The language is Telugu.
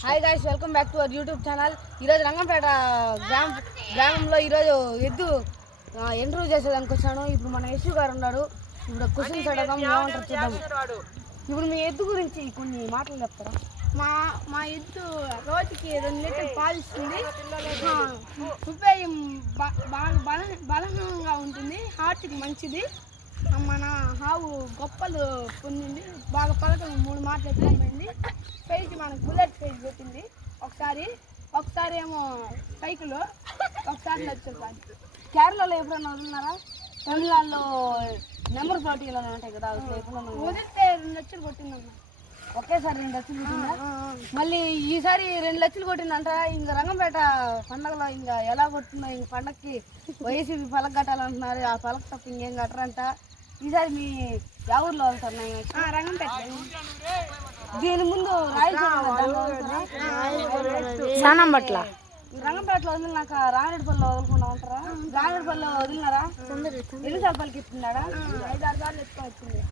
Hi guys, welcome back to our YouTube channel. ఈరోజు రంగంపేట గ్రామంలో ఈరోజు ఎద్దు ఇంటర్వ్యూ చేసేదానికి వచ్చాను. ఇప్పుడు మన యశు గారు ఉన్నాడు. ఇప్పుడు క్వశ్చన్స్ అడగడం ఏమంటారు చూద్దాం. ఇప్పుడు మీ ఎద్దు గురించి కొన్ని మాటలు చెప్తారా? మా ఎద్దు రోజుకి 2 లీటర్లు పాలు ఇస్తుంది. హృదయం బాగా బలంగా ఉంటుంది, హార్ట్కి మంచిది. మన ఆవు గొప్పలు పొందింది, బాగా పలకలు 3 మాటలు ఎత్తుకుపోయింది. సైజు మనకు బుల్లెట్ సైజు పెట్టింది. ఒకసారి ఏమో సైకిల్, ఒకసారి నచ్చుతాను. కేరళలో ఎప్పుడైనా వదిలినారా? తమిళనాడులో నెంబర్ ప్లాట్ ఇలా ఉంటాయి కదా, వదిలితే 2 లక్షలు కొట్టిందన్న. ఒకేసారి 2 లక్షలు కొట్టిందా? మళ్ళీ ఈసారి 2 లక్షలు కొట్టిందంట. ఇంకా రంగంపేట పండగలో ఇంకా ఎలా కొట్టిందో, ఇంక పండగకి వైసీపీ పలక కట్టాలంటున్నారు. ఆ పలక తప్ప ఇంకేం కట్టరంట. ఈసారి మీ ఊర్లో వెళ్తారు? రంగంపేట. దీని ముందు సానంబట్ల రంగంపేటలో వదిలినాక రామిరెడ్డిపల్లిలో వదులుకుండా ఉంటారా? రామిరెడ్డిపల్లిలో వదిలినారా? ఎన్నిసార్లు పలికి ఇస్తున్నాడా? 5-6 సార్లు ఎత్తుకొని వచ్చింది.